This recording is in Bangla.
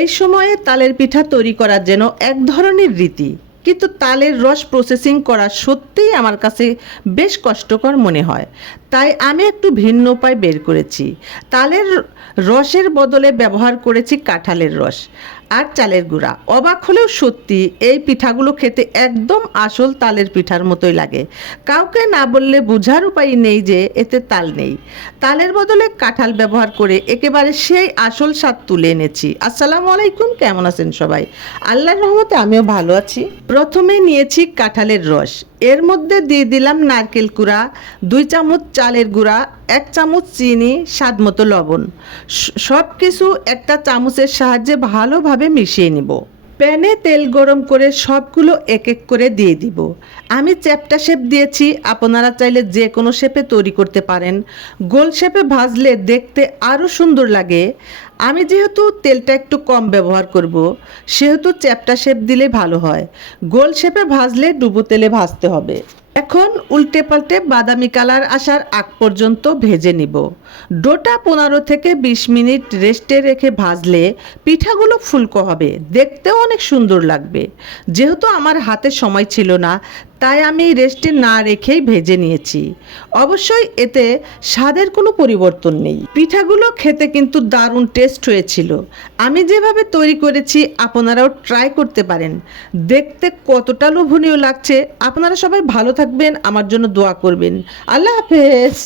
এই সময়ে তালের পিঠা তৈরি করার যেন এক ধরনের রীতি, কিন্তু তালের রস প্রসেসিং করা সত্যিই আমার কাছে বেশ কষ্টকর মনে হয়। তাই আমি একটু ভিন্ন উপায় বের করেছি। তালের রসের বদলে ব্যবহার করেছি কাঁঠালের রস আর চালের গুঁড়া। অবাক হলেও সত্যি এই পিঠাগুলো খেতে একদম আসল তালের পিঠার মতোই লাগে। কাউকে না বললে বোঝার উপায় নেই যে এতে তাল নেই। তালের বদলে কাঁঠাল ব্যবহার করে একেবারে সেই আসল স্বাদ তুলে এনেছি। আসসালামু আলাইকুম, কেমন আছেন সবাই? আল্লাহর রহমতে আমিও ভালো আছি। প্রথমে নিয়েছি কাঁঠালের রস, এর মধ্যে দিয়ে দিলাম নারকেল কুড়া, 2 চামচ চালের গুঁড়া, 1 চামচ চিনি, স্বাদ মতো লবণ। সব কিছু একটা চামচের সাহায্যে ভালোভাবে মিশিয়ে নিব। প্যানে তেল গরম করে সবগুলো এক এক করে দিয়ে দিব। আমি চ্যাপ্টা শেপ দিয়েছি, আপনারা চাইলে যে কোনো শেপে তৈরি করতে পারেন। গোল শেপে ভাজলে দেখতে আরও সুন্দর লাগে। আমি যেহেতু তেলটা একটু কম ব্যবহার করব, সেহেতু চ্যাপ্টা শেপ দিলে ভালো হয়। গোল শেপে ভাজলে ডুবো তেলে ভাজতে হবে। এখন উল্টে পাল্টে বাদামি কালার আসার আগ পর্যন্ত ভেজে নিব। ডোটা 15 থেকে 20 মিনিট রেস্টে রেখে ভাজলে পিঠাগুলো ফুলকো হবে, দেখতেও অনেক সুন্দর লাগবে। যেহেতু আমার হাতে সময় ছিল না, তাই আমি রেস্টে না রেখেই ভেজে নিয়েছি। অবশ্যই এতে স্বাদের কোনো পরিবর্তন নেই। পিঠাগুলো খেতে কিন্তু দারুণ টেস্ট হয়েছিল। আমি যেভাবে তৈরি করেছি আপনারাও ট্রাই করতে পারেন। দেখতে কতটা লোভনীয় লাগছে। আপনারা সবাই ভালো থাকবেন, আমার জন্য দোয়া করবেন। আল্লাহ হাফেজ।